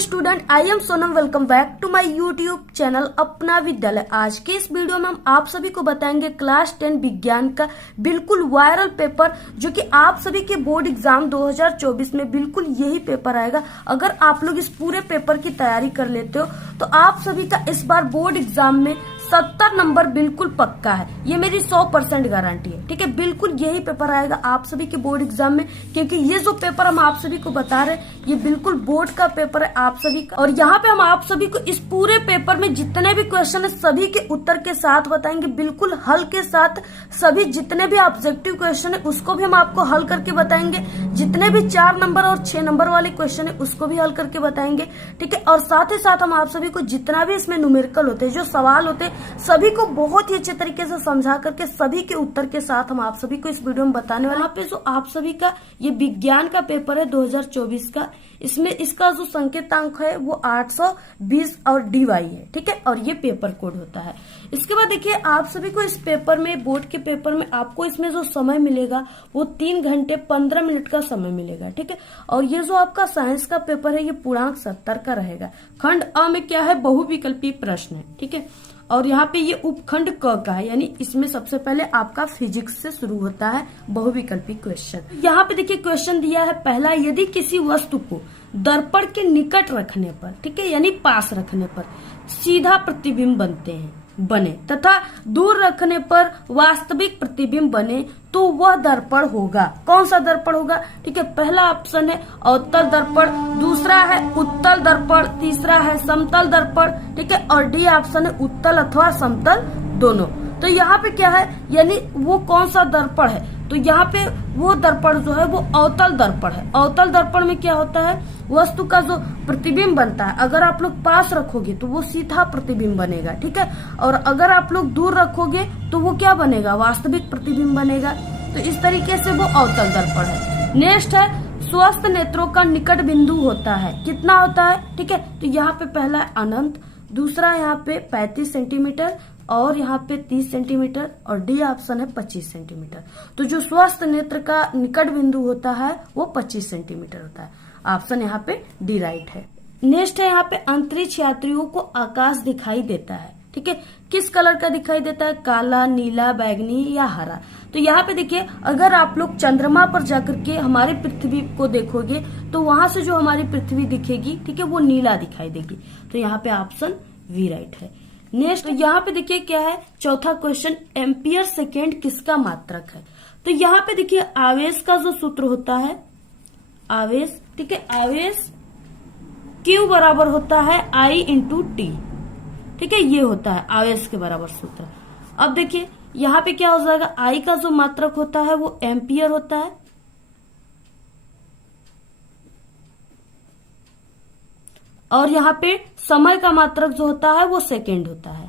Student, I am Sonam. Welcome back to my YouTube channel Apna Vidyalaya. आज के इस वीडियो में हम आप सभी को बताएंगे क्लास 10 विज्ञान का बिल्कुल वायरल पेपर, जो कि आप सभी के बोर्ड एग्जाम 2024 में बिल्कुल यही पेपर आएगा। अगर आप लोग इस पूरे पेपर की तैयारी कर लेते हो तो आप सभी का इस बार बोर्ड एग्जाम में 70 नंबर बिल्कुल पक्का है। ये मेरी 100% गारंटी है। ठीक है, बिल्कुल यही पेपर आएगा आप सभी के बोर्ड एग्जाम में, क्योंकि ये जो पेपर हम आप सभी को बता रहे हैं ये बिल्कुल बोर्ड का पेपर है आप सभी का। और यहाँ पे हम आप सभी को इस पूरे पेपर में जितने भी क्वेश्चन है सभी के उत्तर के साथ बताएंगे, बिल्कुल हल के साथ। सभी जितने भी ऑब्जेक्टिव क्वेश्चन है उसको भी हम आपको हल करके बताएंगे। जितने भी 4 नंबर और 6 नंबर वाले क्वेश्चन है उसको भी हल करके बताएंगे। ठीक है, और साथ ही साथ हम आप सभी को जितना भी इसमें न्यूमेरिकल होते हैं, जो सवाल होते हैं, सभी को बहुत ही अच्छे तरीके से समझा करके सभी के उत्तर के साथ हम आप सभी को इस वीडियो में बताने वाले। यहाँ पे जो आप सभी का ये विज्ञान का पेपर है 2024 का, इसमें इसका जो संकेतांक है वो 820 और DY है। ठीक है, और ये पेपर कोड होता है। इसके बाद देखिए आप सभी को इस पेपर में, बोर्ड के पेपर में आपको इसमें जो समय मिलेगा वो 3 घंटे 15 मिनट का समय मिलेगा। ठीक है, और ये जो आपका साइंस का पेपर है ये पूर्णांक 70 का रहेगा। खंड अ में क्या है, बहुविकल्पी प्रश्न है। ठीक है, और यहाँ पे ये उपखंड क का है, यानी इसमें सबसे पहले आपका फिजिक्स से शुरू होता है बहुविकल्पी क्वेश्चन। यहाँ पे देखिए क्वेश्चन दिया है पहला, यदि किसी वस्तु को दर्पण के निकट रखने पर, ठीक है, यानी पास रखने पर सीधा प्रतिबिंब बने तथा दूर रखने पर वास्तविक प्रतिबिंब बने तो वह दर्पण होगा। कौन सा दर्पण होगा? ठीक है, पहला ऑप्शन है अवतल दर्पण, दूसरा है उत्तल दर्पण, तीसरा है समतल दर्पण। ठीक है, और डी ऑप्शन है उत्तल अथवा समतल दोनों। तो यहाँ पे क्या है, यानी वो कौन सा दर्पण है? तो यहाँ पे वो दर्पण जो है वो अवतल दर्पण है। अवतल दर्पण में क्या होता है, वस्तु का जो प्रतिबिंब बनता है अगर आप लोग पास रखोगे तो वो सीधा प्रतिबिंब बनेगा। ठीक है, और अगर आप लोग दूर रखोगे तो वो क्या बनेगा, वास्तविक प्रतिबिंब बनेगा। तो इस तरीके से वो अवतल दर्पण है। नेक्स्ट है स्वस्थ नेत्रों का निकट बिंदु होता है, कितना होता है? ठीक है, तो यहाँ पे पहला है अनंत, दूसरा यहाँ पे 35 सेंटीमीटर और यहाँ पे 30 सेंटीमीटर और डी ऑप्शन है 25 सेंटीमीटर। तो जो स्वस्थ नेत्र का निकट बिंदु होता है वो 25 सेंटीमीटर होता है। ऑप्शन यहाँ पे डी राइट है। नेक्स्ट है यहाँ पे अंतरिक्ष यात्रियों को आकाश दिखाई देता है। ठीक है, किस कलर का दिखाई देता है, काला, नीला, बैगनी या हरा? तो यहाँ पे देखिए अगर आप लोग चंद्रमा पर जाकर के हमारी पृथ्वी को देखोगे तो वहां से जो हमारी पृथ्वी दिखेगी, ठीक है, वो नीला दिखाई देगी। तो यहाँ पे ऑप्शन वी राइट है। नेक्स्ट यहाँ पे देखिए क्या है, चौथा क्वेश्चन, एम्पियर सेकेंड किसका मात्रक है? तो यहाँ पे देखिए आवेश का जो सूत्र होता है, आवेश, ठीक है, आवेश Q बराबर होता है I इंटू टी। ठीक है, ये होता है आवेश के बराबर सूत्र। अब देखिए यहाँ पे क्या हो जाएगा, I का जो मात्रक होता है वो एम्पियर होता है, और यहाँ पे समय का मात्रक जो होता है वो सेकेंड होता है।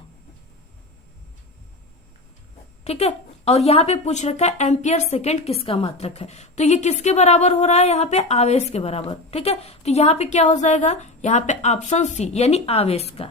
ठीक है, और यहाँ पे पूछ रखा है एम्पियर सेकेंड किसका मात्रक है, तो ये किसके बराबर हो रहा है, यहाँ पे आवेश के बराबर। ठीक है, तो यहाँ पे क्या हो जाएगा, यहाँ पे ऑप्शन सी यानी आवेश का।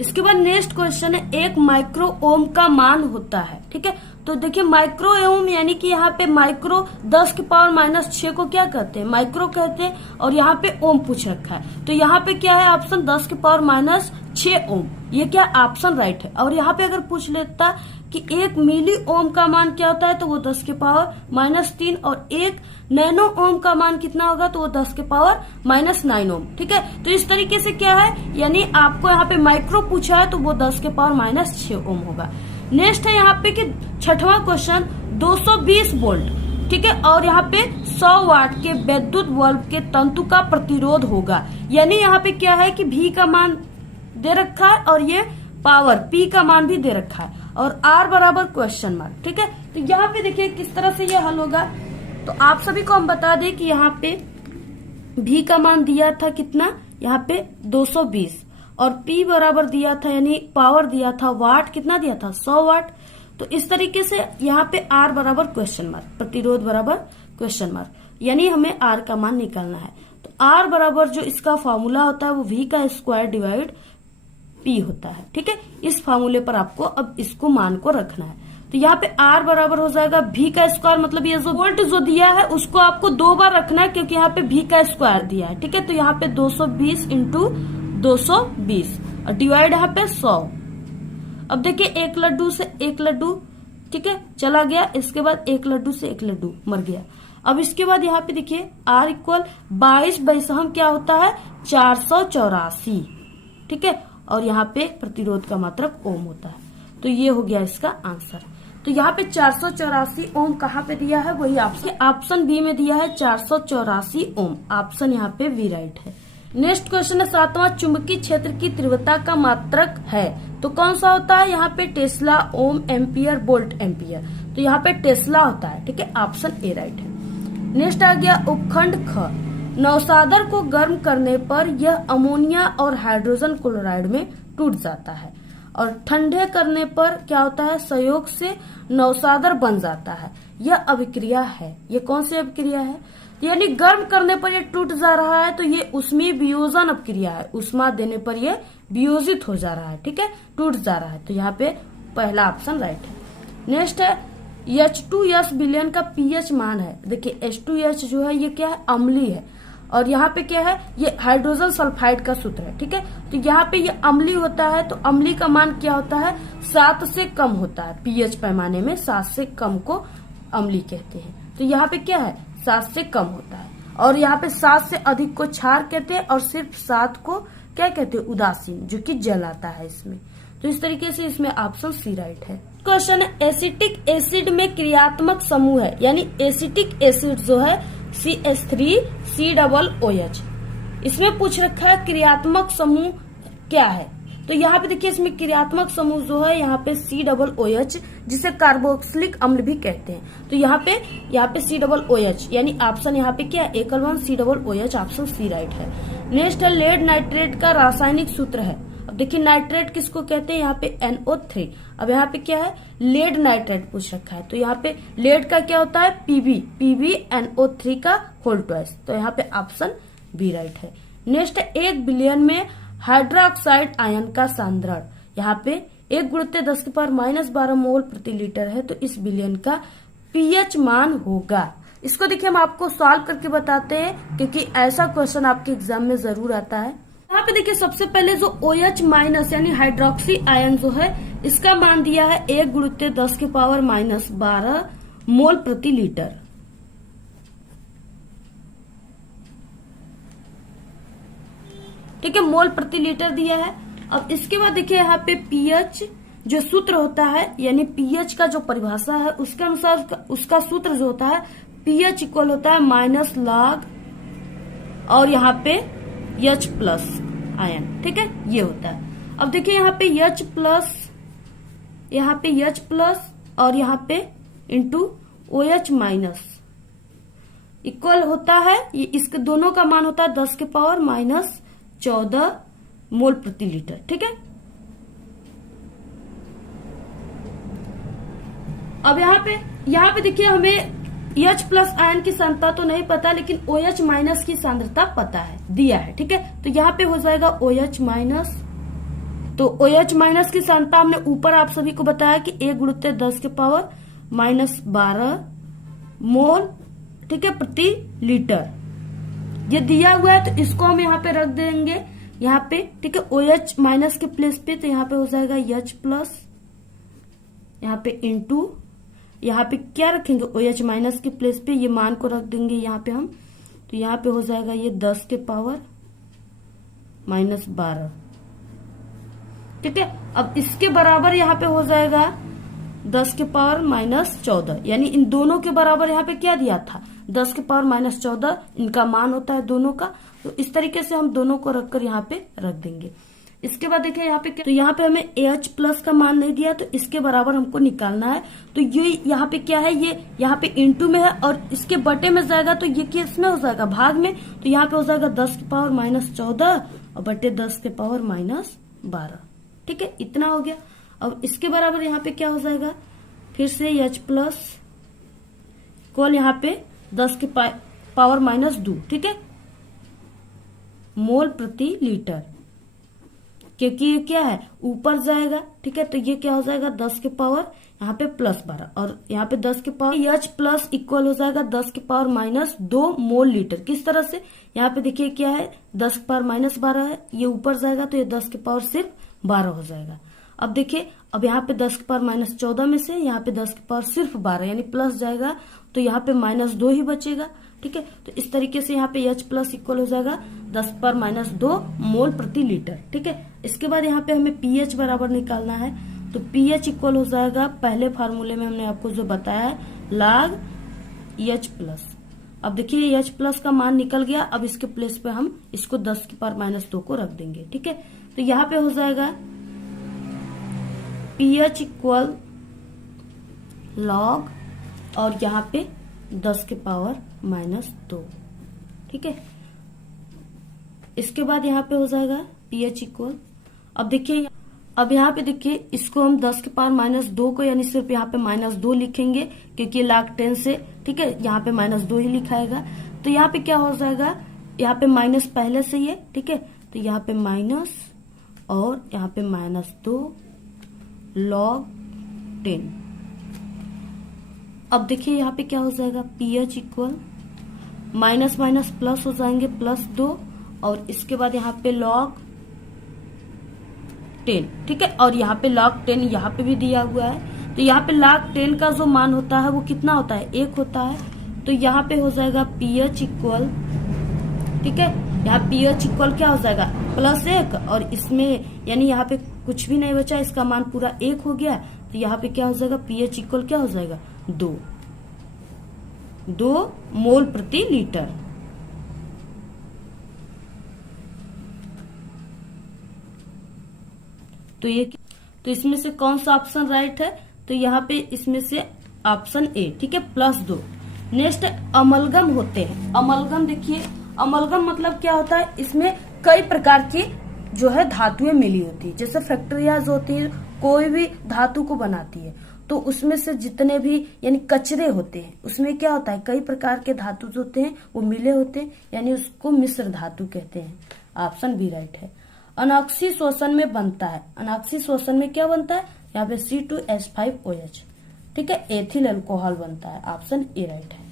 इसके बाद नेक्स्ट क्वेश्चन है, एक माइक्रो ओम का मान होता है। ठीक है, तो देखिए माइक्रो ओम यानी कि यहाँ पे माइक्रो 10 की पावर -6 को क्या कहते हैं, माइक्रो कहते हैं, और यहाँ पे ओम पूछ रखा है। तो यहाँ पे क्या है ऑप्शन 10 की पावर -6 ओम, ये क्या ऑप्शन राइट है। और यहाँ पे अगर पूछ लेता कि 1 मिली ओम का मान क्या होता है, तो वो 10 के पावर -3, और 1 नैनो ओम का मान कितना होगा, तो वो 10 के पावर -9 ओम। ठीक है, तो इस तरीके से क्या है, यानी आपको यहाँ पे माइक्रो पूछा है तो वो 10 के पावर -6 ओम होगा। नेक्स्ट है यहाँ पे कि 6वां क्वेश्चन, 220 वोल्ट, ठीक है, और यहाँ पे 100 वाट के विद्युत बल्ब के तंतु का प्रतिरोध होगा। यानी यहाँ पे क्या है कि V का मान दे रखा है और ये पावर P का मान भी दे रखा है, और R बराबर क्वेश्चन मार्क। ठीक है, तो यहाँ पे देखिए किस तरह से ये हल होगा। तो आप सभी को हम बता दें कि यहाँ पे V का मान दिया था कितना, यहाँ पे 220, और P बराबर दिया था यानी पावर दिया था वाट, कितना दिया था 100 वाट। तो इस तरीके से यहाँ पे R बराबर क्वेश्चन मार्क, प्रतिरोध बराबर क्वेश्चन मार्क, यानी हमें R का मान निकालना है। तो R बराबर जो इसका फॉर्मूला होता है वो V का स्क्वायर डिवाइड P होता है। ठीक है, इस फॉर्मूले पर आपको अब इसको मान को रखना है। तो यहाँ पे R बराबर हो जाएगा V का स्क्वायर, मतलब ये जो वोल्ट जो दिया है उसको आपको 2 बार रखना है क्योंकि यहाँ पे V का स्क्वायर दिया है। ठीक है, तो यहाँ पे 220 इंटू 220 और डिवाइड यहाँ पे 100। अब देखिए एक लड्डू से एक लड्डू, ठीक है, चला गया, इसके बाद एक लड्डू से एक लड्डू मर गया। अब इसके बाद यहाँ पे देखिए R इक्वल 22/हम क्या होता है 484, ठीक है, और यहाँ पे प्रतिरोध का मात्रक ओम होता है। तो ये हो गया इसका आंसर। तो यहाँ पे 484 ओम कहाँ पे दिया है, वही ऑप्शन बी में दिया है 484 ओम। ऑप्शन यहाँ पे बी राइट है। नेक्स्ट क्वेश्चन है 7वां, चुंबकीय क्षेत्र की तीव्रता का मात्रक है तो कौन सा होता है, यहाँ पे टेस्ला, ओम, एम्पियर, वोल्ट एम्पियर। तो यहाँ पे टेस्ला होता है। ठीक है, ऑप्शन ए राइट है। नेक्स्ट आ गया उपखंड ख, नौसादर को गर्म करने पर यह अमोनिया और हाइड्रोजन क्लोराइड में टूट जाता है और ठंडे करने पर क्या होता है, संयोग से नौसादर बन जाता है। यह अभिक्रिया है। ये कौन सी अभिक्रिया है, यानी गर्म करने पर ये टूट जा रहा है तो ये उसमें वियोजन अभिक्रिया है। उष्मा देने पर ये वियोजित हो जा रहा है। ठीक है, टूट जा रहा है। तो यहाँ पे पहला ऑप्शन राइट है। नेक्स्ट है H2S विलयन का pH मान है। देखिए H2S जो है ये क्या है, अम्लीय है, और यहाँ पे क्या है, ये हाइड्रोजन सल्फाइड का सूत्र है। ठीक है, तो यहाँ पे ये अम्लीय होता है तो अम्लीय का मान क्या होता है, 7 से कम होता है। pH पैमाने में 7 से कम को अम्लीय कहते हैं। तो यहाँ पे क्या है, 7 से कम होता है, और यहाँ पे 7 से अधिक को क्षार कहते हैं और सिर्फ 7 को क्या कहते हैं, उदासीन, जो कि जल आता है इसमें। तो इस तरीके से इसमें ऑप्शन सी राइट है। क्वेश्चन है एसिटिक एसिड में क्रियात्मक समूह है, यानी एसिटिक एसिड जो है CH3COOH, इसमें पूछ रखा है क्रियात्मक समूह क्या है। तो यहाँ पे देखिए इसमें क्रियात्मक समूह जो है यहाँ पे COOH, जिसे कार्बोक्सिलिक अम्ल भी कहते हैं। तो यहाँ पे COOH, यानी ऑप्शन यहाँ पे क्या है, एकल one COOH, option C right है। नेक्स्ट है लेड नाइट्रेट का रासायनिक सूत्र है। अब देखिए नाइट्रेट किसको कहते हैं, यहाँ पे NO3। अब यहाँ पे क्या है, लेड नाइट्रेट पूछ रखा है। तो यहाँ पे लेड का क्या होता है, PbNO3 का होल ट्वाइस। तो यहाँ पे ऑप्शन बी राइट है। नेक्स्ट है 1 बिलियन में हाइड्रोक्साइड आयन का सांद्रण, यहाँ पे 1×10⁻⁻12 मोल प्रति लीटर है। तो इस बिलियन का pH मान होगा। इसको देखिए हम आपको सॉल्व करके बताते हैं क्योंकि ऐसा क्वेश्चन आपके एग्जाम में जरूर आता है। यहाँ पे देखिए सबसे पहले जो OH- यानी हाइड्रोक्सी आयन जो है इसका मान दिया है 1×10⁻⁻12 मोल प्रति लीटर। ठीक है, मोल प्रति लीटर दिया है। अब इसके बाद देखिए यहाँ पे pH जो सूत्र होता है, यानी pH का जो परिभाषा है उसके अनुसार उसका सूत्र जो होता है pH इक्वल होता है -log और यहाँ पे H प्लस आयन। ठीक है, ये होता है। अब देखिए यहाँ पे H प्लस और यहाँ पे इंटू OH- इक्वल होता है, ये इसके दोनों का मान होता है 10⁻⁻14 मोल प्रति लीटर। ठीक है, अब यहाँ पे देखिए हमें H प्लस आयन की सांद्रता तो नहीं पता, लेकिन OH- की सांद्रता पता है, दिया है। ठीक है, तो यहाँ पे हो जाएगा OH-। तो OH- की सांद्रता हमने ऊपर आप सभी को बताया कि 1×10⁻⁻12 मोल, ठीक है, प्रति लीटर ये दिया हुआ है। तो इसको हम यहाँ पे रख देंगे यहाँ पे। ठीक है, OH- के प्लेस पे, तो यहाँ पे हो जाएगा H प्लस, यहाँ पे इंटू, यहाँ पे क्या रखेंगे, OH- के प्लेस पे ये मान को रख देंगे यहाँ पे हम। तो यहाँ पे हो जाएगा ये 10⁻⁻12। ठीक है, अब इसके बराबर यहाँ पे हो जाएगा 10⁻⁻14, यानी इन दोनों के बराबर यहाँ पे क्या दिया था, 10⁻⁻14 इनका मान होता है दोनों का। तो इस तरीके से हम दोनों को रखकर यहाँ पे रख देंगे। इसके बाद देखिए यहाँ पे क्या, तो यहाँ पे हमें AH प्लस का मान नहीं दिया, तो इसके बराबर हमको निकालना है। तो ये यहाँ पे क्या है, ये यहाँ पे इंटू में है और इसके बटे में जाएगा, तो ये किसमें हो जाएगा, भाग में। तो यहाँ पे हो जाएगा 10⁻⁻14 और बटे 10⁻⁻12। ठीक है, इतना हो गया। अब इसके बराबर यहाँ पे क्या हो जाएगा, फिर से H प्लस इक्वल यहाँ पे 10⁻⁻2। ठीक है, मोल प्रति लीटर। क्योंकि ये क्या है ऊपर जाएगा, ठीक है। तो ये क्या हो जाएगा 10 के पावर यहाँ पे +12 और यहाँ पे 10 के पावर H प्लस इक्वल हो जाएगा 10 के पावर -2 मोल लीटर। किस तरह से, यहाँ पे देखिए क्या है 10 के पावर -12 है, ये ऊपर जाएगा तो ये 10 के पावर सिर्फ 12 हो जाएगा। अब देखिए अब यहाँ पे 10 के पावर -14 में से यहाँ पे 10 के पावर सिर्फ 12 यानी प्लस जाएगा तो यहाँ पे -2 ही बचेगा, ठीक है। तो इस तरीके से यहाँ पे H प्लस इक्वल हो जाएगा 10 पर -2 मोल प्रति लीटर, ठीक है। इसके बाद यहाँ पे हमें pH बराबर निकालना है, तो pH इक्वल हो जाएगा पहले फार्मूले में हमने आपको जो बताया है log H प्लस। अब देखिए H प्लस का मान निकल गया, अब इसके प्लेस पे हम इसको 10 के पावर -2 को रख देंगे, ठीक है। तो यहाँ पे हो जाएगा pH इक्वल log और यहाँ पे 10 के पावर -2, ठीक है। इसके बाद यहाँ पे हो जाएगा pH इक्वल, अब देखिए अब यहाँ पे देखिए इसको हम 10 के पावर -2 को यानी सिर्फ यहाँ पे -2 लिखेंगे क्योंकि log 10 से, ठीक है, यहाँ पे -2 ही लिखाएगा। तो यहाँ पे क्या हो जाएगा, यहाँ पे माइनस पहले से ही है, ठीक है। तो यहाँ पे माइनस और यहाँ पे -2 log 10। अब देखिए यहाँ पे क्या हो जाएगा pH equal minus minus plus हो जाएंगे +2 और इसके बाद यहाँ पे log 10, ठीक है। और यहाँ पे log 10 यहाँ पे भी दिया हुआ है, तो यहाँ पे log 10 का जो मान होता है वो कितना होता है 1 होता है। तो यहाँ पे हो जाएगा pH इक्वल, ठीक है, यहाँ pH इक्वल क्या हो जाएगा +1 और इसमें यानी यहाँ पे कुछ भी नहीं बचा, इसका मान पूरा 1 हो गया। तो यहाँ पे क्या हो जाएगा pH इक्वल क्या हो जाएगा 2 मोल प्रति लीटर। तो इसमें से कौन सा ऑप्शन राइट है, तो यहाँ पे इसमें से ऑप्शन ए, ठीक है, +2। नेक्स्ट अमलगम होते हैं। अमलगम देखिए अमलगम मतलब क्या होता है, इसमें कई प्रकार की जो है धातुएं मिली होती है, जैसे फैक्ट्रिया जो होती है कोई भी धातु को बनाती है तो उसमें से जितने भी यानी कचरे होते हैं उसमें क्या होता है कई प्रकार के धातु जो होते हैं वो मिले होते हैं, यानी उसको मिश्र धातु कहते हैं। ऑप्शन बी राइट है। अनॉक्सी शोषण में बनता है, अनॉक्सी शोषण में क्या बनता है, यहाँ पे C2H5OH, ठीक है, एथिल अल्कोहल बनता है। ऑप्शन ए राइट है।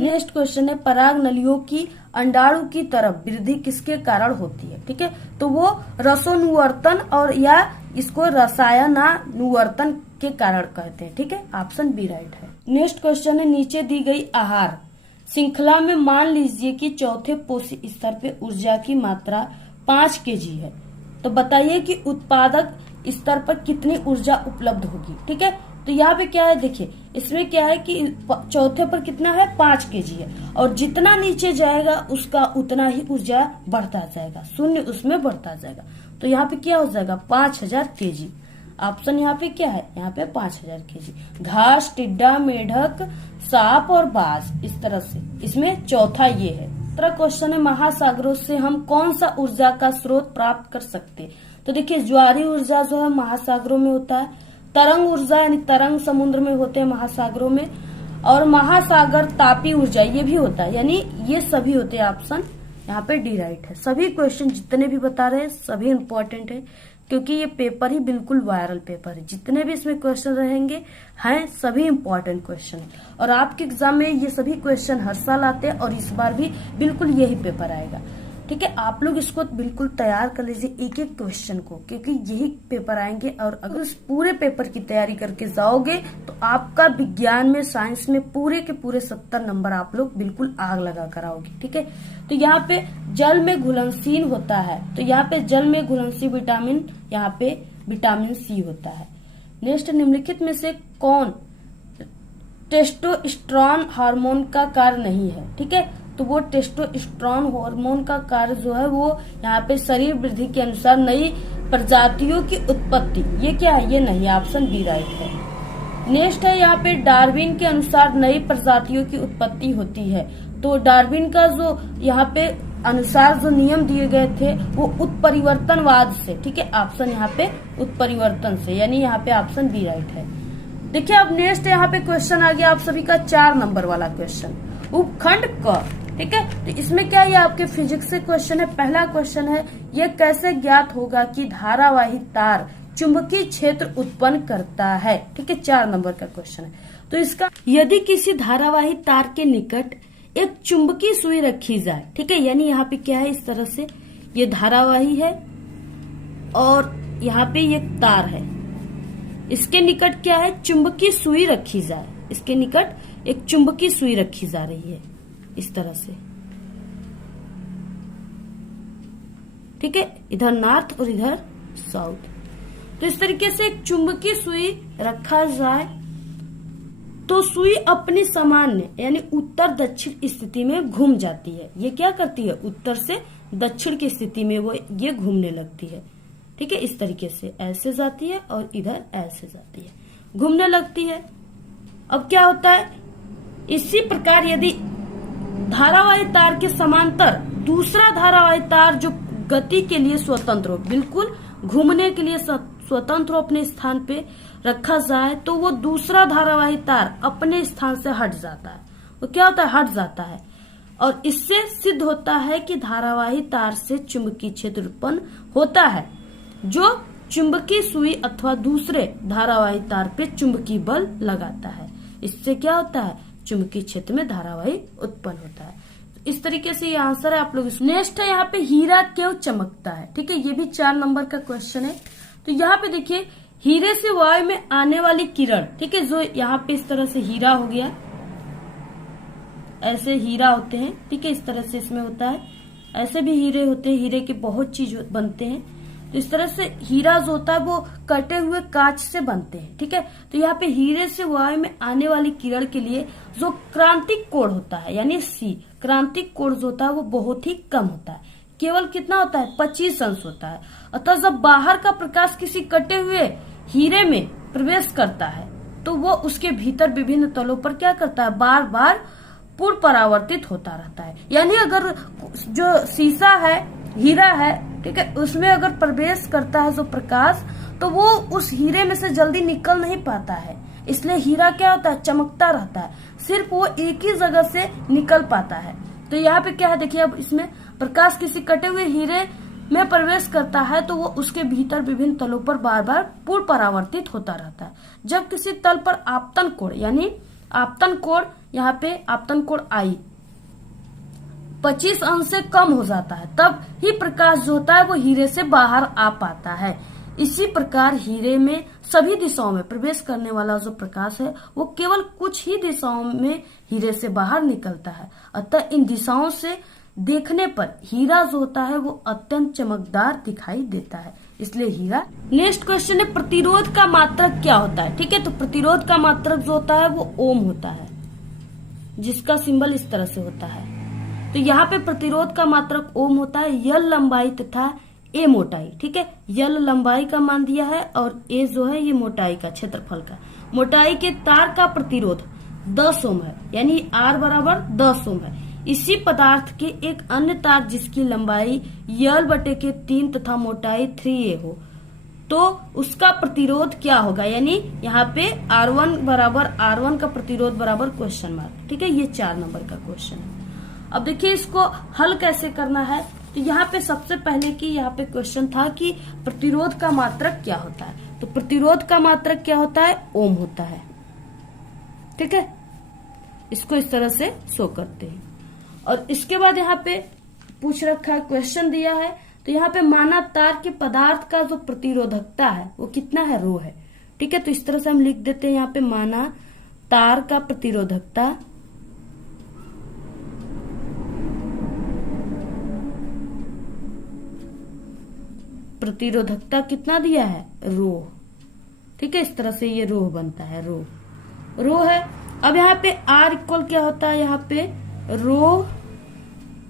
नेक्स्ट क्वेश्चन है पराग नलियों की अंडाणु की तरफ वृद्धि किसके कारण होती है, ठीक है। तो वो रसोनुवर्तन और या इसको रसायनानुवर्तन के कारण कहते हैं, ठीक है। ऑप्शन बी राइट है। नेक्स्ट क्वेश्चन है नीचे दी गई आहार श्रृंखला में मान लीजिए कि चौथे पोषी स्तर पे ऊर्जा की मात्रा 5 kg है, तो बताइए कि उत्पादक स्तर पर कितनी ऊर्जा उपलब्ध होगी, ठीक है। तो यहाँ पे क्या है देखिए इसमें क्या है कि चौथे पर कितना है 5 kg है और जितना नीचे जाएगा उसका उतना ही ऊर्जा बढ़ता जाएगा, शून्य उसमें बढ़ता जाएगा। तो यहाँ पे क्या हो जाएगा 5000 kg। ऑप्शन यहाँ पे क्या है, यहाँ पे 5000 kg। घास, टिड्डा, मेढक, सांप और बाज, इस तरह से इसमें चौथा ये है। दूसरा क्वेश्चन है महासागरों से हम कौन सा ऊर्जा का स्रोत प्राप्त कर सकते हैं, तो देखिए ज्वारी ऊर्जा जो है महासागरों में होता है, तरंग ऊर्जा यानी तरंग समुद्र में होते हैं महासागरों में, और महासागर तापी ऊर्जा ये भी होता है, यानी ये सभी होते हैं। ऑप्शन यहाँ पे डी राइट है। सभी क्वेश्चन जितने भी बता रहे हैं सभी इम्पोर्टेंट है क्योंकि ये पेपर ही बिल्कुल वायरल पेपर है, जितने भी इसमें क्वेश्चन रहेंगे हैं सभी इम्पोर्टेंट क्वेश्चन है और आपके एग्जाम में ये सभी क्वेश्चन हर साल आते हैं और इस बार भी बिल्कुल यही पेपर आएगा, ठीक है। आप लोग इसको बिल्कुल तैयार कर लीजिए एक एक क्वेश्चन को, क्योंकि यही पेपर आएंगे और अगर इस पूरे पेपर की तैयारी करके जाओगे तो आपका विज्ञान में साइंस में पूरे के पूरे 70 नंबर आप लोग बिल्कुल आग लगा कर आओगे, ठीक है। तो यहाँ पे जल में घुलनशील होता है, तो यहाँ पे जल में घुलनशील विटामिन, यहाँ पे विटामिन सी होता है। नेक्स्ट निम्नलिखित में से कौन टेस्टोस्टेरोन हार्मोन का कार्य नहीं है, ठीक है। तो वो टेस्टोस्टेरोन हार्मोन का कार्य जो है वो यहाँ पे शरीर वृद्धि के अनुसार नई प्रजातियों की उत्पत्ति, ये क्या है, ये नहीं। ऑप्शन बी राइट है। नेक्स्ट है यहाँ पे डार्विन के अनुसार नई प्रजातियों की उत्पत्ति होती है, तो डार्विन का जो यहाँ पे अनुसार जो नियम दिए गए थे वो उत्परिवर्तनवाद से, ठीक है। ऑप्शन यहाँ पे उत्परिवर्तन से, यानी यहाँ पे ऑप्शन बी राइट है। देखिए अब नेक्स्ट यहाँ पे क्वेश्चन आ गया आप सभी का 4 नंबर वाला क्वेश्चन। उपखंड क ठीक है। तो इसमें क्या, ये आपके फिजिक्स से क्वेश्चन है। पहला क्वेश्चन है, ये कैसे ज्ञात होगा कि धारावाही तार चुंबकीय क्षेत्र उत्पन्न करता है। ठीक है, 4 नंबर का क्वेश्चन है। तो इसका, यदि किसी धारावाही तार के निकट एक चुंबकीय सुई रखी जाए, ठीक है, यानी यहाँ पे क्या है, इस तरह से ये धारावाही है और यहाँ पे ये तार है, इसके निकट क्या है, चुंबकीय सुई रखी जाए, इसके निकट एक चुंबकीय सुई रखी जा रही है इस तरह से, ठीक है, इधर नॉर्थ और इधर साउथ। तो इस तरीके से एक चुंबकीय सुई रखा जाए तो सुई अपनी सामान्य यानी उत्तर दक्षिण स्थिति में घूम जाती है। ये क्या करती है, उत्तर से दक्षिण की स्थिति में वो ये घूमने लगती है। ठीक है, इस तरीके से ऐसे जाती है और इधर ऐसे जाती है, घूमने लगती है। अब क्या होता है, इसी प्रकार यदि धारावाही तार के समांतर दूसरा धारावाही तार जो गति के लिए स्वतंत्र हो, बिल्कुल घूमने के लिए स्वतंत्र हो, अपने स्थान पे रखा जाए, तो वो दूसरा धारावाही तार अपने स्थान से हट जाता है। वो क्या होता है, हट जाता है। और इससे सिद्ध होता है कि धारावाही तार से चुंबकीय क्षेत्र उत्पन्न होता है जो चुंबकीय सुई अथवा दूसरे धारावाही तार पे चुंबकीय बल लगाता है। इससे क्या होता है, चुंबकीय क्षेत्र में धारावाही उत्पन्न होता है। इस तरीके से ये आंसर है आप लोग। नेक्स्ट है यहाँ पे, हीरा क्यों चमकता है। ठीक है, ये भी 4 नंबर का क्वेश्चन है। तो यहाँ पे देखिए, हीरे से वायु में आने वाली किरण, ठीक है, जो यहाँ पे इस तरह से हीरा हो गया, ऐसे हीरा होते हैं, ठीक है, इस तरह से इसमें होता है, ऐसे भी हीरे होते हैं, हीरे के बहुत चीज बनते हैं। तो इस तरह से हीरा जो होता है वो कटे हुए कांच से बनते हैं। ठीक है, तो यहाँ पे हीरे से वायु में आने वाली किरण के लिए जो क्रांतिक कोण होता है, यानी सी, क्रांतिक कोण जो होता है वो बहुत ही कम होता है, केवल कितना होता है, 25 अंश होता है। अतः जब बाहर का प्रकाश किसी कटे हुए हीरे में प्रवेश करता है तो वो उसके भीतर विभिन्न तलों पर क्या करता है, बार बार पूर्ण परावर्तित होता रहता है। यानी अगर जो शीशा है, हीरा है, ठीक है, उसमें अगर प्रवेश करता है जो प्रकाश, तो वो उस हीरे में से जल्दी निकल नहीं पाता है। इसलिए हीरा क्या होता है, चमकता रहता है, सिर्फ वो एक ही जगह से निकल पाता है। तो यहाँ पे क्या है, देखिए, अब इसमें प्रकाश किसी कटे हुए हीरे में प्रवेश करता है तो वो उसके भीतर विभिन्न तलों पर बार बार पूर्ण परावर्तित होता रहता है। जब किसी तल पर आपतन कोण, यानी आपतन कोण, यहाँ पे आपतन कोण आई 25 अंश से कम हो जाता है, तब ही प्रकाश जो होता है वो हीरे से बाहर आ पाता है। इसी प्रकार हीरे में सभी दिशाओं में प्रवेश करने वाला जो प्रकाश है वो केवल कुछ ही दिशाओं में हीरे से बाहर निकलता है। अतः इन दिशाओं से देखने पर हीरा जो होता है वो अत्यंत चमकदार दिखाई देता है, इसलिए हीरा। नेक्स्ट क्वेश्चन है, प्रतिरोध का मात्रक क्या होता है। ठीक है, तो प्रतिरोध का मात्रक जो होता है वो ओम होता है, जिसका सिंबल इस तरह से होता है। तो यहाँ पे प्रतिरोध का मात्रक ओम होता है। यल लंबाई तथा ए मोटाई, ठीक है, यल लंबाई का मान दिया है और ए जो है ये मोटाई का, क्षेत्रफल का, मोटाई के तार का प्रतिरोध 10 ओम है, यानी आर बराबर 10 ओम है। इसी पदार्थ के एक अन्य तार जिसकी लंबाई यल बटे के 3 तथा मोटाई 3a हो, तो उसका प्रतिरोध क्या होगा, यानी यहाँ पे R1 बराबर R1 का प्रतिरोध बराबर क्वेश्चन मार्क। ठीक है, ये 4 नंबर का क्वेश्चन है। अब देखिए इसको हल कैसे करना है। तो यहाँ पे सबसे पहले की यहाँ पे क्वेश्चन था कि प्रतिरोध का मात्रक क्या होता है। तो प्रतिरोध का मात्रक क्या होता है, ओम होता है। ठीक है, इसको इस तरह से शो करते हैं। और इसके बाद यहाँ पे पूछ रखा है, क्वेश्चन दिया है, तो यहाँ पे माना तार के पदार्थ का जो प्रतिरोधकता है वो कितना है, रो है। ठीक है, तो इस तरह से हम लिख देते हैं यहाँ पे, माना तार का प्रतिरोधकता कितना दिया है, रो। ठीक है, इस तरह से ये रो बनता है, रो है। अब यहाँ पे R इक्वल क्या होता है, यहाँ पे रो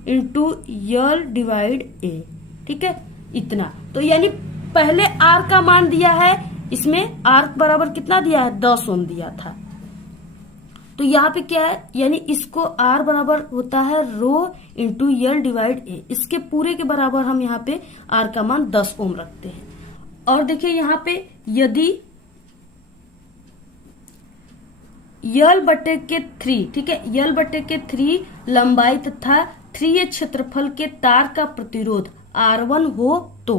इंटू यल डिवाइड ए। ठीक है, इतना। तो यानी पहले R का मान दिया है, इसमें R बराबर कितना दिया है, 10 ओम दिया था। तो यहाँ पे क्या है, यानी इसको R बराबर होता है रो इंटू यल डिवाइड ए, इसके पूरे के बराबर हम यहाँ पे R का मान 10 ओम रखते हैं। और देखिए यहाँ पे यल बटे के 3, ठीक है, यल बटे के 3 लंबाई तथा 3a क्षेत्रफल के तार का प्रतिरोध R1 हो तो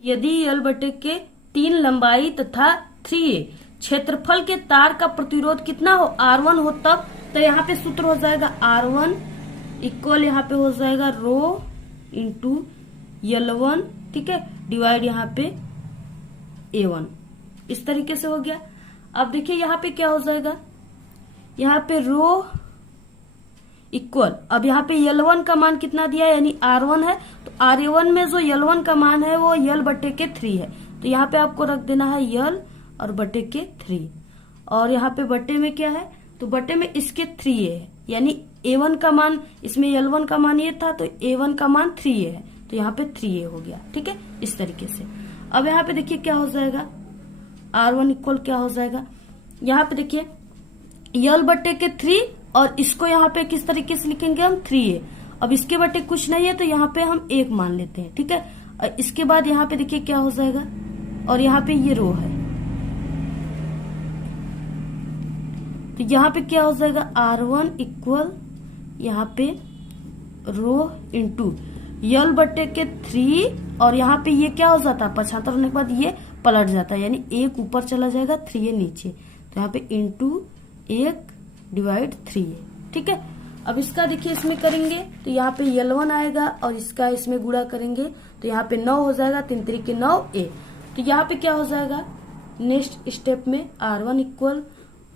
यदि यल बटे के 3 लंबाई तथा 3a क्षेत्रफल के तार का प्रतिरोध कितना हो, R1 हो तब, तो यहाँ पे सूत्र हो जाएगा R1 इक्वल यहाँ पे हो जाएगा रो इंटू L1, ठीक है, डिवाइड यहाँ पे A1। इस तरीके से हो गया। अब देखिए यहाँ पे क्या हो जाएगा, यहाँ पे रो इक्वल, अब यहाँ पे L1 का मान कितना दिया है यानी R1 है, तो R1 में जो L1 का मान है वो L बटे के 3 है, तो यहाँ पे आपको रख देना है L और बटे के 3, और यहाँ पे बटे में क्या है, तो बटे में इसके 3a है, यानी A1 का मान, इसमें L1 का मान ये था तो A1 का मान 3a है, तो यहाँ पे 3a हो गया, ठीक है, इस तरीके से। अब यहाँ पे देखिए क्या हो जाएगा, R1 इक्वल क्या हो जाएगा, यहाँ पे देखिए L बटे के 3 और इसको यहाँ पे किस तरीके से लिखेंगे हम 3a। अब इसके बटे कुछ नहीं है तो यहाँ पे हम 1 मान लेते हैं, ठीक है। और इसके बाद यहाँ पे देखिए क्या हो जाएगा, और यहाँ पे ये रो है, तो यहाँ पे क्या हो जाएगा R1 इक्वल यहाँ पे रो इंटू यल बटे के 3, और यहाँ पे ये क्या हो जाता है 75 होने के बाद ये पलट जाता है, यानी 1 ऊपर चला जाएगा 3 नीचे, तो यहाँ पे इंटू 1 डिवाइड 3, ठीक है। अब इसका देखिए इसमें करेंगे तो यहाँ पे L1 आएगा और इसका इसमें गुणा करेंगे तो यहाँ पे 9 हो जाएगा, 3 3 के 9a, तो यहाँ पे क्या हो जाएगा नेक्स्ट स्टेप में R1 इक्वल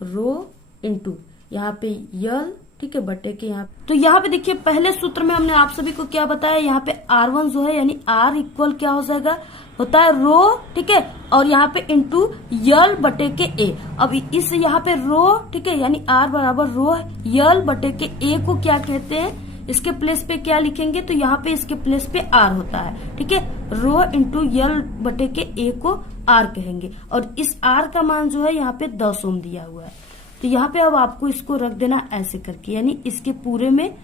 रो इंटू यहाँ पे यल, ठीक है, बटे के यहाँ, तो यहाँ पे देखिए पहले सूत्र में हमने आप सभी को क्या बताया, यहाँ पे R1 जो है यानी R इक्वल क्या हो जाएगा, होता है रो, ठीक है, और यहाँ पे इंटू यल बटे के a। अब इस यहाँ पे रो, ठीक है, यानी R बराबर रो यल बटे के a को क्या कहते हैं, इसके प्लेस पे क्या लिखेंगे, तो यहाँ पे इसके प्लेस पे R होता है, ठीक है, रो इंटू यल बटे के a को R कहेंगे, और इस R का मान जो है यहाँ पे 10 ओम दिया हुआ है, तो यहाँ पे अब आपको इसको रख देना ऐसे करके, यानी इसके पूरे में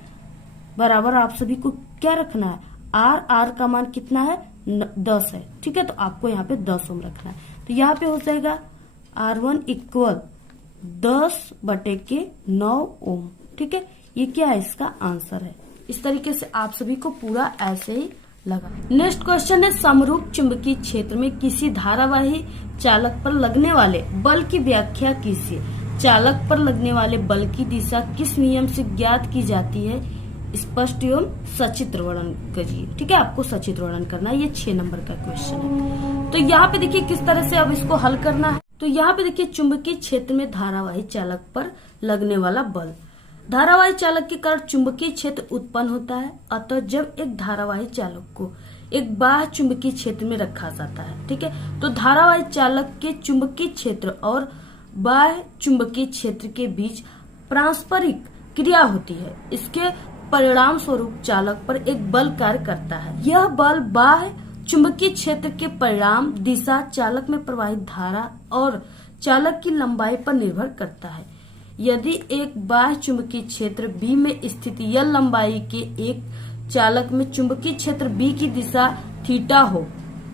बराबर आप सभी को क्या रखना है, R का मान कितना है 10 है, ठीक है, तो आपको यहाँ पे 10 ओम रखना है, तो यहाँ पे हो जाएगा R1 इक्वल 10 बटे के 9 ओम, ठीक है, ये क्या है इसका आंसर है। इस तरीके से आप सभी को पूरा ऐसे ही लगा। नेक्स्ट क्वेश्चन है समरूप चुंबकीय क्षेत्र में किसी धारावाही चालक पर लगने वाले बल की व्याख्या कीजिए। चालक पर लगने वाले बल की दिशा किस नियम से ज्ञात की जाती है, स्पष्ट एवं सचित्र वर्णन करिए, ठीक है, आपको सचित्र वर्णन करना है, ये 6 नंबर का क्वेश्चन है। तो यहाँ पे देखिए किस तरह से अब इसको हल करना है, तो यहाँ पे देखिए चुंबकीय क्षेत्र में धारावाही चालक पर लगने वाला बल, धारावाही चालक के कारण चुंबकीय क्षेत्र उत्पन्न होता है, अतः जब एक धारावाही चालक को एक बाह्य चुंबकीय क्षेत्र में रखा जाता है, ठीक है, तो धारावाही चालक के चुंबकीय क्षेत्र और बाह्य चुंबकीय क्षेत्र के बीच पारस्परिक क्रिया होती है, इसके परिणाम स्वरूप चालक पर एक बल कार्य करता है। यह बल बाह्य चुंबकीय क्षेत्र के परिणाम दिशा, चालक में प्रवाहित धारा और चालक की लंबाई पर निर्भर करता है। यदि एक बाह्य चुंबकीय क्षेत्र B में स्थित L लंबाई के एक चालक में चुंबकीय क्षेत्र B की दिशा थीटा हो,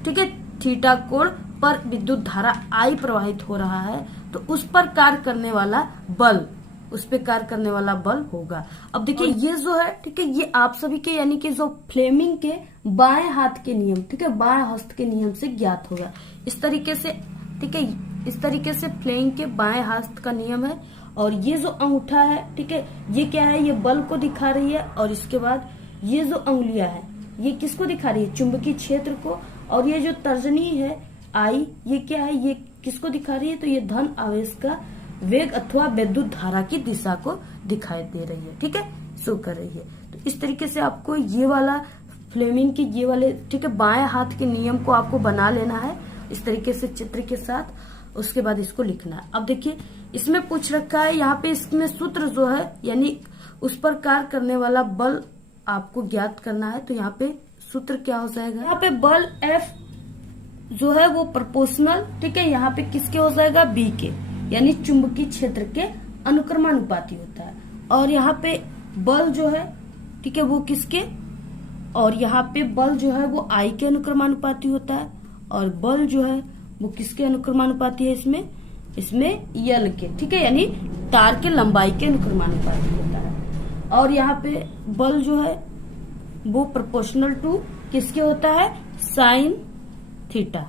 ठीक है, थीटा कोण पर विद्युत धारा I प्रवाहित हो रहा है, तो उस पर कार्य करने वाला बल, उस पे कार्य करने वाला बल होगा। अब देखिए ये जो है, ठीक है, ये आप सभी के यानी कि जो फ्लेमिंग के बाएं हाथ के नियम, ठीक है, बाएं हस्त के नियम से ज्ञात होगा। इस तरीके से, ठीक है, इस तरीके से फ्लेमिंग के बाएं हस्त का नियम है, और ये जो अंगूठा है, ठीक है, ये क्या है, ये बल को दिखा रही है, और इसके बाद ये जो अंगुलियां है ये किसको दिखा रही है, चुंबकीय क्षेत्र को, और ये जो तर्जनी है आई, ये क्या है, ये किसको दिखा रही है, तो ये धन आवेश का वेग अथवा विद्युत धारा की दिशा को दिखाई दे रही है, ठीक है, शो कर रही है। तो इस तरीके से आपको ये वाला फ्लेमिंग के ये वाले, ठीक है, बाएं हाथ के नियम को आपको बना लेना है इस तरीके से चित्र के साथ, उसके बाद इसको लिखना है। अब देखिए इसमें पूछ रखा है, यहाँ पे इसमें सूत्र जो है यानी उस पर कार्य करने वाला बल आपको ज्ञात करना है, तो यहाँ पे सूत्र क्या हो जाएगा, यहाँ पे बल F जो है वो प्रोपोर्शनल, ठीक है, यहाँ पे किसके हो जाएगा, B के, यानी चुंबकीय क्षेत्र के अनुक्रमानुपाती होता है। और यहाँ पे बल जो है, ठीक है, वो किसके, और यहाँ पे बल जो है वो आई के अनुक्रमानुपाती होता है, और बल जो है वो किसके अनुक्रमानुपाती है, इसमें यल के, ठीक है, यानी तार के लंबाई के अनुक्रमानुपाती होता है। और यहाँ पे बल जो है वो प्रोपोर्शनल टू किसके होता है, साइन थीटा।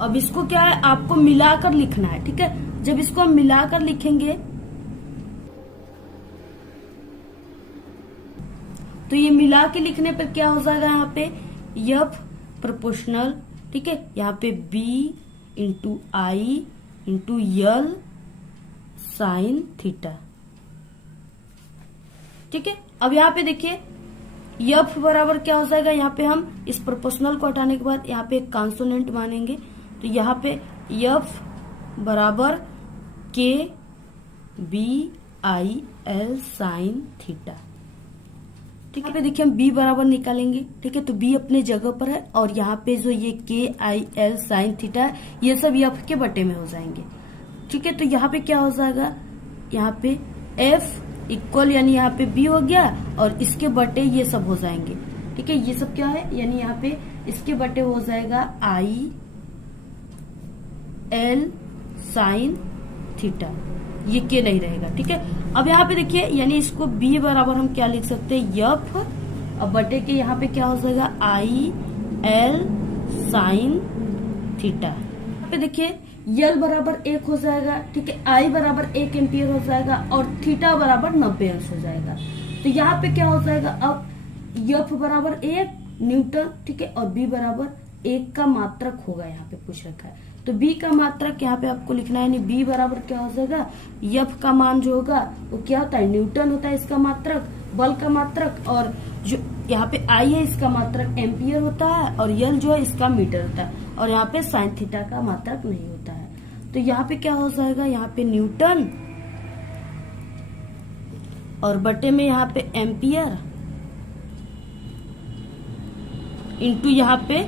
अब इसको क्या है, आपको मिलाकर लिखना है, ठीक है। जब इसको हम मिलाकर लिखेंगे तो ये मिला के लिखने पर क्या हो जाएगा, यहाँ पे एफ प्रोपोर्शनल, ठीक है, यहाँ पे बी इंटू आई इंटू यल साइन थीटा, ठीक है। अब यहाँ पे देखिए एफ बराबर क्या हो जाएगा, यहाँ पे हम इस प्रोपोर्शनल को हटाने के बाद यहाँ पे एक कॉन्सोनेंट मानेंगे, तो यहाँ पे एफ बराबर के B I L sine theta, ठीक है। देखिए हम b बराबर निकालेंगे, ठीक है, तो b अपने जगह पर है, और यहाँ पे जो ये के आई एल साइन थीटा है ये सब f के बटे में हो जाएंगे, ठीक है। तो यहाँ पे क्या हो जाएगा, यहाँ पे f इक्वल, यानी यहाँ पे b हो गया और इसके बटे ये सब हो जाएंगे, ठीक है। ये सब क्या है, यानी यहाँ पे इसके बटे हो जाएगा आई एल साइन थीटा, ये के नहीं रहेगा, ठीक है। अब यहाँ पे देखिए, यानी इसको b बराबर हम क्या लिख सकते हैं, एफ, अब बटे के यहाँ पे क्या हो जाएगा आई एल साइन थीटा। यहाँ पे देखिए यल बराबर 1 हो जाएगा, ठीक है, आई बराबर 1 एम्पियर हो जाएगा और थीटा बराबर 90 अंश हो जाएगा। तो यहाँ पे क्या हो जाएगा, अब एफ बराबर 1 न्यूटन, ठीक है, और बी बराबर 1 का मात्रक होगा, यहाँ पे पूछ रखा है। तो b का मात्रक यहाँ पे आपको लिखना है, b बराबर क्या हो जाएगा, f का मान जो होगा वो क्या होता है, न्यूटन होता है इसका मात्रक, बल का मात्रक, और जो यहाँ पे I है इसका मात्रक एम्पियर होता है, और यल जो है इसका मीटर होता है, और यहाँ पे साइन थीटा का मात्रक नहीं होता है। तो यहाँ पे क्या हो जाएगा, यहाँ पे न्यूटन और बटे में यहाँ पे एम्पियर इंटू यहाँ पे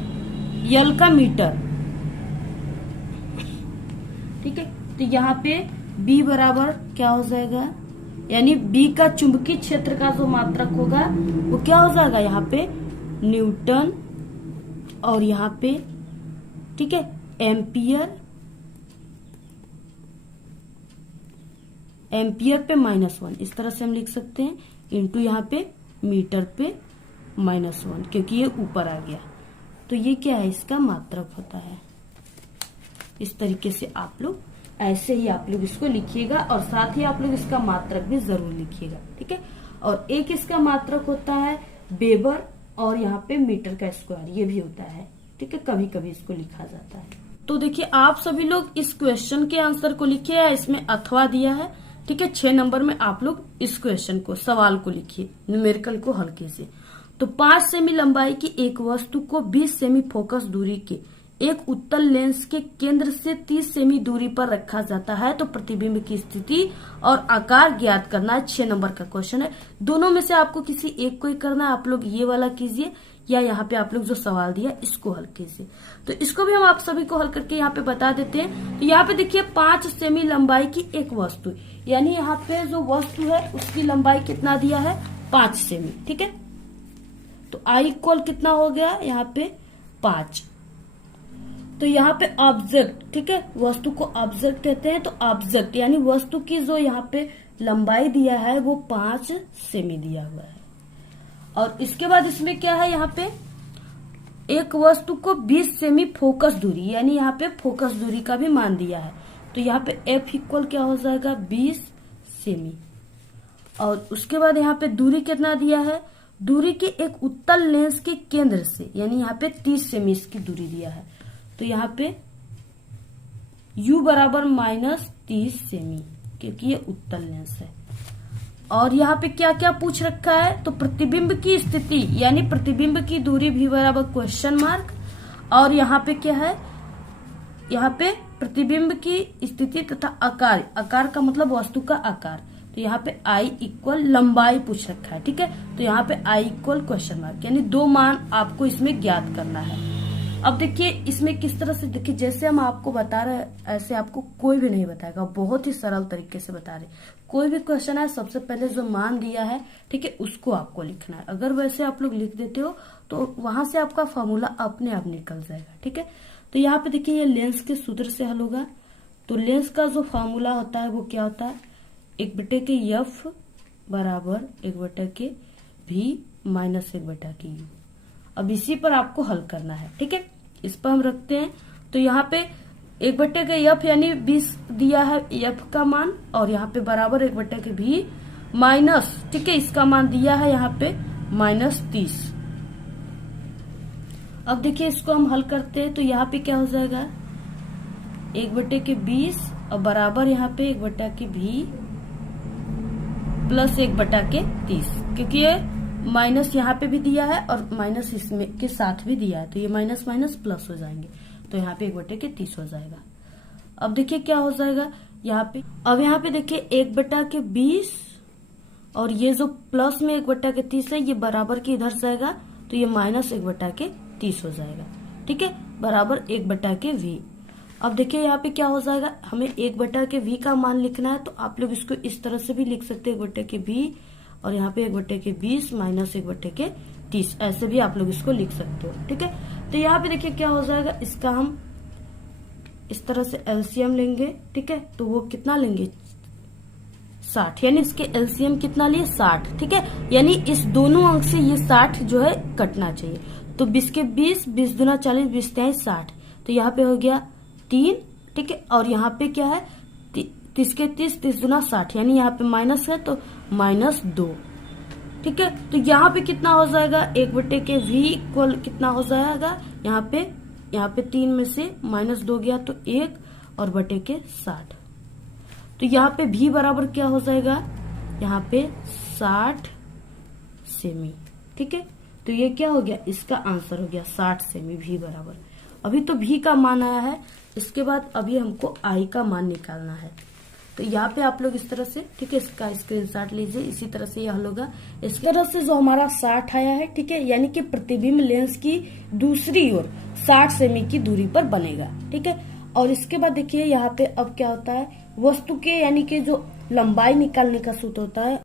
यल का मीटर, ठीक है। तो यहाँ पे b बराबर क्या हो जाएगा, यानी b का चुंबकीय क्षेत्र का जो मात्रक होगा वो क्या हो जाएगा, यहाँ पे न्यूटन और यहाँ पे, ठीक है, एम्पियर पे -1, इस तरह से हम लिख सकते हैं, इंटू यहाँ पे मीटर पे -1, क्योंकि ये ऊपर आ गया। तो ये क्या है, इसका मात्रक होता है। इस तरीके से आप लोग, ऐसे ही आप लोग इसको लिखिएगा, और साथ ही आप लोग इसका मात्रक भी जरूर लिखिएगा, ठीक है। और एक इसका मात्रक होता है वेबर, और यहाँ पे मीटर का स्क्वायर, ये भी होता है, ठीक है, कभी कभी इसको लिखा जाता है। तो देखिए आप सभी लोग इस क्वेश्चन के आंसर को लिखिए, इसमें अथवा दिया है, ठीक है। 6 नंबर में आप लोग इस क्वेश्चन को, सवाल को लिखिए, न्यूमेरिकल को हल्के से। तो 5 सेमी लंबाई की एक वस्तु को 20 सेमी फोकस दूरी के एक उत्तल लेंस के केंद्र से 30 सेमी दूरी पर रखा जाता है, तो प्रतिबिंब की स्थिति और आकार ज्ञात करना है। 6 नंबर का क्वेश्चन है, दोनों में से आपको किसी एक को ही करना है। आप लोग ये वाला कीजिए, या यहाँ पे आप लोग जो सवाल दिया इसको हल कीजिए। तो इसको भी हम आप सभी को हल करके यहाँ पे बता देते हैं। तो यहाँ पे देखिए 5 सेमी लंबाई की एक वस्तु, यानी यहाँ पे जो वस्तु है उसकी लंबाई कितना दिया है, 5 सेमी, ठीक है। तो आई इक्वल कितना हो गया, यहाँ पे 5। तो यहाँ पे ऑब्जेक्ट, ठीक है, वस्तु को ऑब्जेक्ट कहते हैं। तो ऑब्जेक्ट यानी वस्तु की जो यहाँ पे लंबाई दिया है वो 5 सेमी दिया हुआ है। और इसके बाद इसमें क्या है, यहाँ पे एक वस्तु को 20 सेमी फोकस दूरी, यानी यहाँ पे फोकस दूरी का भी मान दिया है। तो यहाँ पे एफ इक्वल क्या हो जाएगा, 20 सेमी। और उसके बाद यहाँ पे दूरी कितना दिया है, दूरी के एक उत्तल लेंस के केंद्र से, यानी यहाँ पे 30 सेमी इसकी दूरी दिया है। तो यहाँ पे u बराबर -30 सेमी, क्योंकि ये उत्तल लेंस है। और यहाँ पे क्या क्या पूछ रखा है, तो प्रतिबिंब की स्थिति यानी प्रतिबिंब की दूरी भी बराबर क्वेश्चन मार्क। और यहाँ पे क्या है, यहाँ पे प्रतिबिंब की स्थिति तथा आकार, आकार का मतलब वस्तु का आकार। तो यहाँ पे I इक्वल लंबाई पूछ रखा है, ठीक है। तो यहाँ पे I इक्वल क्वेश्चन मार्क, यानी 2 मान आपको इसमें ज्ञात करना है। अब देखिए इसमें किस तरह से, देखिए जैसे हम आपको बता रहे हैं ऐसे आपको कोई भी नहीं बताएगा, बहुत ही सरल तरीके से बता रहे। कोई भी क्वेश्चन है सबसे पहले जो मान दिया है, ठीक है, उसको आपको लिखना है। अगर वैसे आप लोग लिख देते हो तो वहां से आपका फॉर्मूला अपने आप निकल जाएगा, ठीक है। तो यहाँ पे देखिए ये लेंस के सूत्र से हल होगा। तो लेंस का जो फॉर्मूला होता है वो क्या होता है, 1/f बराबर 1/v माइनस 1/u। अब इसी पर आपको हल करना है, ठीक है। इस पर हम रखते हैं। तो यहाँ पे 1/f यानी 20 दिया है f का मान, और यहाँ पे बराबर 1/v माइनस, ठीक है, इसका मान दिया है यहाँ पे -30। अब देखिए इसको हम हल करते हैं। तो यहाँ पे क्या हो जाएगा, 1/20 और बराबर यहाँ पे 1/v प्लस 1/30, क्योंकि ये माइनस यहाँ पे भी दिया है और माइनस इसमें के साथ भी दिया है, तो ये माइनस माइनस प्लस हो जाएंगे। तो यहाँ पे 1/30 हो जाएगा। अब देखिए क्या हो जाएगा यहाँ पे, अब यहाँ पे देखिए 1/20 और ये जो प्लस में 1/30 है ये बराबर के इधर जाएगा, तो ये माइनस 1/30 हो जाएगा, ठीक है, बराबर 1/v। अब देखिए यहाँ पे क्या हो जाएगा, हमें 1/v का मान लिखना है। तो आप लोग इसको इस तरह से भी लिख सकते हैं, 1/v और यहाँ पे 1/20 माइनस 1/30, ऐसे भी आप लोग इसको लिख सकते हो, ठीक है। तो यहाँ पे देखिए क्या हो जाएगा, इसका हम इस तरह से एलसीएम लेंगे, ठीक है। तो वो कितना लेंगे, 60, यानी इसके एलसीएम कितना लिए 60, ठीक है। यानी इस दोनों अंक से ये 60 जो है कटना चाहिए। तो 20 के 20, 20 दूना 40, 20 तिहाई 60। तो यहाँ पे हो गया 3, ठीक है। और यहाँ पे क्या है, 30 के 30, 30 दूना 60, यानी यहाँ पे माइनस है तो -2, ठीक है। तो यहाँ पे कितना हो जाएगा, 1/v इक्वल कितना हो जाएगा, यहाँ पे 3 में से -2 गया तो 1 और बटे के 60। तो यहाँ पे v बराबर क्या हो जाएगा, यहाँ पे 60 सेमी, ठीक है। तो ये क्या हो गया, इसका आंसर हो गया 60 सेमी, v बराबर। अभी तो v का मान आया है, इसके बाद अभी हमको i का मान निकालना है। तो यहाँ पे आप लोग इस तरह से, ठीक है, इसका स्क्रीनशॉट लीजिए, इसी तरह से यह हल होगा। इस तरह से जो हमारा 60 आया है, ठीक है, यानी कि प्रतिबिंब लेंस की दूसरी ओर 60 सेमी की दूरी पर बनेगा, ठीक है। और इसके बाद देखिए यहाँ पे अब क्या होता है, वस्तु के यानी कि जो लंबाई निकालने का सूत्र होता है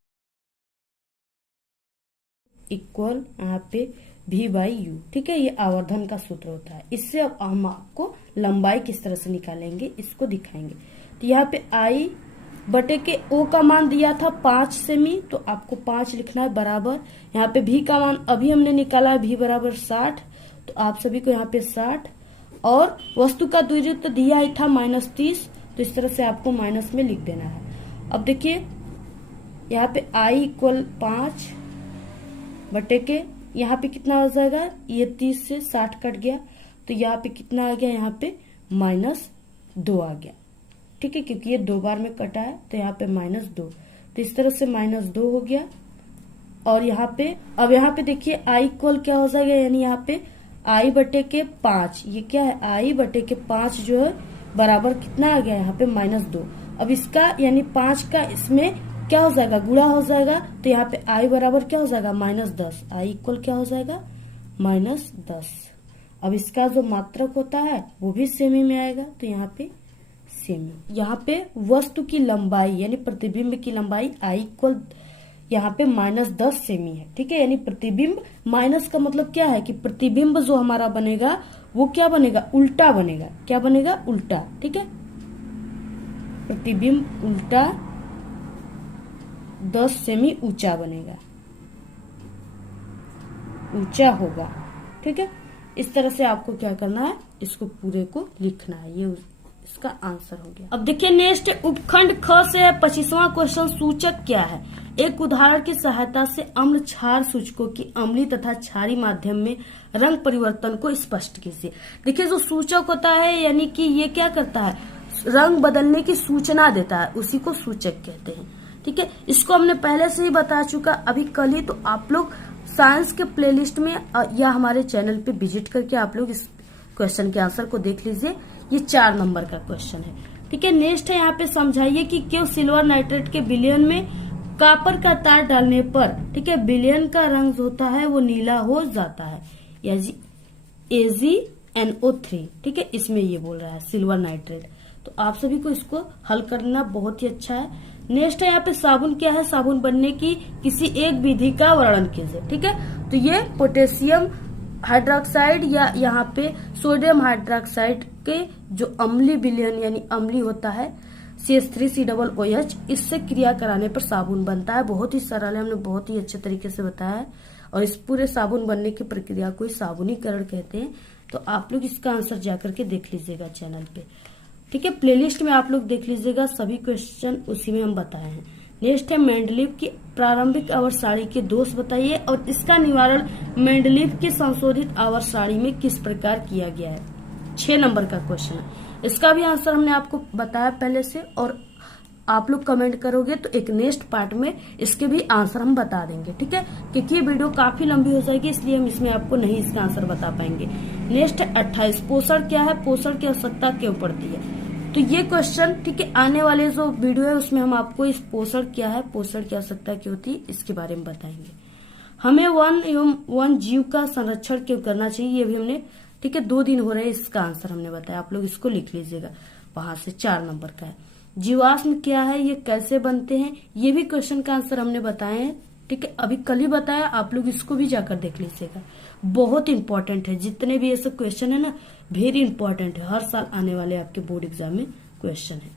इक्वल यहाँ पे v/u, ठीक है, ये आवर्धन का सूत्र होता है। इससे अब हम आपको लंबाई किस तरह से निकालेंगे इसको दिखाएंगे। तो यहाँ पे i बटे के o का मान दिया था 5 सेमी, तो आपको 5 लिखना है बराबर, यहाँ पे v का मान अभी हमने निकाला है, v बराबर 60, तो आप सभी को यहाँ पे 60, और वस्तु का दूरी तो दिया ही था -30, तो इस तरह से आपको माइनस में लिख देना है। अब देखिए यहाँ पे i इक्वल 5 बटे के, यहाँ पे कितना हो जाएगा, ये 30 से 60 कट गया, तो यहाँ पे कितना आ गया, यहाँ पे -2 आ गया, ठीक है, क्योंकि ये 2 बार में कटा है, तो यहाँ पे -2, तो इस तरह से -2 हो गया। और यहाँ पे अब यहाँ पे देखिए i इक्वल क्या हो जाएगा, यानी यहाँ पे i बटे के 5, ये क्या है, i बटे के 5 जो है बराबर कितना आ गया, यहाँ पे -2। अब इसका यानी 5 का इसमें क्या हो जाएगा, गुणा हो जाएगा, तो यहाँ पे i बराबर क्या हो जाएगा, -10, i इक्वल क्या हो जाएगा, -10। अब इसका जो मात्रक होता है वो भी सेमी में आएगा, तो यहाँ पे सेमी। यहाँ पे वस्तु की लंबाई यानी प्रतिबिंब की लंबाई i इक्वल यहाँ पे -10 सेमी है, ठीक है। यानी प्रतिबिंब, माइनस का मतलब क्या है कि प्रतिबिंब जो हमारा बनेगा वो क्या बनेगा, उल्टा बनेगा, क्या बनेगा, उल्टा, ठीक है। प्रतिबिंब उल्टा 10 सेमी ऊंचा बनेगा, ऊंचा होगा, ठीक है। इस तरह से आपको क्या करना है, इसको पूरे को लिखना है, ये इसका आंसर हो गया। अब देखिए नेक्स्ट उपखंड ख से 25वां क्वेश्चन, सूचक क्या है। एक उदाहरण की सहायता से अम्ल क्षार सूचकों की अम्लीय तथा क्षारीय माध्यम में रंग परिवर्तन को स्पष्ट कीजिए। देखिए जो सूचक होता है यानी कि ये क्या करता है, रंग बदलने की सूचना देता है, उसी को सूचक कहते हैं, ठीक है। इसको हमने पहले से ही बता चुका अभी कल ही, तो आप लोग साइंस के प्लेलिस्ट में या हमारे चैनल पे विजिट करके आप लोग इस क्वेश्चन के आंसर को देख लीजिए। ये 4 नंबर का क्वेश्चन है, ठीक है। नेक्स्ट है यहाँ पे समझाइए कि क्यों सिल्वर नाइट्रेट के विलयन में कॉपर का तार डालने पर, ठीक है, विलयन का रंग होता है वो नीला हो जाता है। NO3, ठीक है, इसमें ये बोल रहा है सिल्वर नाइट्रेट। तो आप सभी को इसको हल करना बहुत ही अच्छा है। नेक्स्ट है यहाँ पे साबुन क्या है, साबुन बनने की किसी एक विधि का वर्णन कीजिए, ठीक है। तो ये पोटेशियम हाइड्रोक्साइड या यहाँ पे सोडियम हाइड्रोक्साइड के जो अम्लीय विलयन यानी अम्लीय होता है CH3COOH, इससे क्रिया कराने पर साबुन बनता है। बहुत ही सरल है, हमने बहुत ही अच्छे तरीके से बताया है। और इस पूरे साबुन बनने की प्रक्रिया को साबुनीकरण कहते हैं। तो आप लोग इसका आंसर जाकर के देख लीजिएगा चैनल पे, ठीक है। प्लेलिस्ट में आप लोग देख लीजिएगा, सभी क्वेश्चन उसी में हम बताए हैं। नेक्स्ट है मेंडलीव की प्रारंभिक आवर्त सारणी के दोष बताइए और इसका निवारण मेंडलीव की संशोधित आवर्त सारणी में किस प्रकार किया गया है। 6 नंबर का क्वेश्चन है, इसका भी आंसर हमने आपको बताया पहले से, और आप लोग कमेंट करोगे तो एक नेक्स्ट पार्ट में इसके भी आंसर हम बता देंगे, ठीक है। क्योंकि ये वीडियो काफी लंबी हो जाएगी, इसलिए हम इसमें आपको नहीं इसका आंसर बता पाएंगे। नेक्स्ट है 28, पोषण क्या है, पोषण की आवश्यकता क्यों पड़ती है। तो ये क्वेश्चन, ठीक है, आने वाले जो वीडियो है उसमें हम आपको इस पोषण क्या है, पोषण की आवश्यकता क्यों होती है, इसके बारे में बताएंगे। हमें वन एवं वन जीव का संरक्षण क्यों करना चाहिए, ये भी हमने, ठीक है, 2 दिन हो रहे हैं, इसका आंसर हमने बताया। आप लोग इसको लिख लीजिएगा, वहां से 4 नंबर का है। जीवाश्म क्या है, ये कैसे बनते हैं, ये भी क्वेश्चन का आंसर हमने बताए हैं, ठीक है, अभी कल ही बताया। आप लोग इसको भी जाकर देख लीजिएगा, बहुत इंपॉर्टेंट है। जितने भी ऐसे क्वेश्चन है ना, वेरी इंपॉर्टेंट है, हर साल आने वाले आपके बोर्ड एग्जाम में क्वेश्चन है।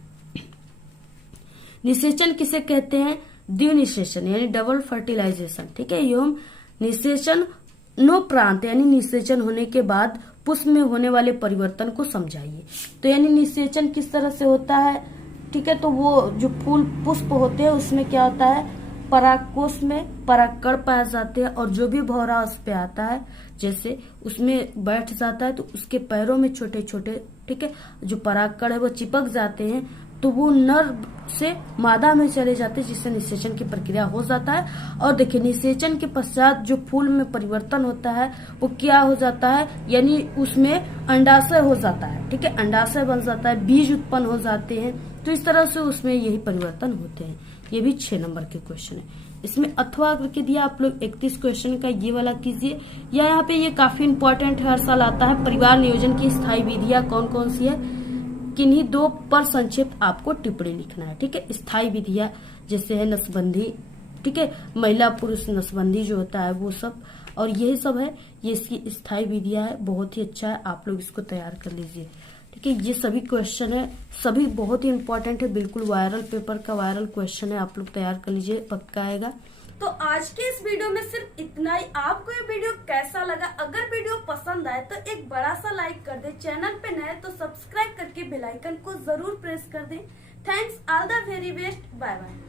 निषेचन किसे कहते हैं, द्विनिषेचन यानी डबल फर्टिलाइजेशन, ठीक है। एवं निषेचन नो प्रांत यानी निषेचन होने के बाद पुष्प में होने वाले परिवर्तन को समझाइए। तो यानी निषेचन किस तरह से होता है, ठीक है। तो वो जो फूल पुष्प होते हैं उसमें क्या होता है, परागकोश में परागकण पाए जाते हैं और जो भी भौरा उस पे आता है, जैसे उसमें बैठ जाता है तो उसके पैरों में छोटे छोटे, ठीक है, जो परागकण है वो चिपक जाते हैं, तो वो नर से मादा में चले जाते हैं, जिससे निषेचन की प्रक्रिया हो जाता है। और देखिए निषेचन के पश्चात जो फूल में परिवर्तन होता है वो क्या हो जाता है, यानी उसमें अंडाशय हो जाता है, ठीक है, अंडाशय बन जाता है, बीज उत्पन्न हो जाते हैं। तो इस तरह से उसमें यही परिवर्तन होते हैं। ये भी 6 नंबर के क्वेश्चन है। इसमें अथवा करके दिया, आप लोग 31 क्वेश्चन का ये वाला कीजिए। या यहाँ पे ये काफी इंपॉर्टेंट है, हर साल आता है। परिवार नियोजन की स्थायी विधियां कौन कौन सी है, किन्हीं 2 पर संक्षिप्त आपको टिप्पणी लिखना है, ठीक है। स्थायी विधियां जैसे है नसबंदी, ठीक है, महिला पुरुष नसबंदी जो होता है वो सब, और यही सब है, ये इसकी स्थायी विधियां है। बहुत ही अच्छा है, आप लोग इसको तैयार कर लीजिए, ठीक है। ये सभी क्वेश्चन है, सभी बहुत ही इंपॉर्टेंट है, बिल्कुल वायरल पेपर का वायरल क्वेश्चन है, आप लोग तैयार कर लीजिए, पक्का आएगा। तो आज के इस वीडियो में सिर्फ इतना ही। आपको ये वीडियो कैसा लगा, अगर वीडियो पसंद आए तो एक बड़ा सा लाइक कर दे, चैनल पे नए तो सब्सक्राइब करके बेल आइकन को जरूर प्रेस कर दें। Thanks, all the very best, bye bye.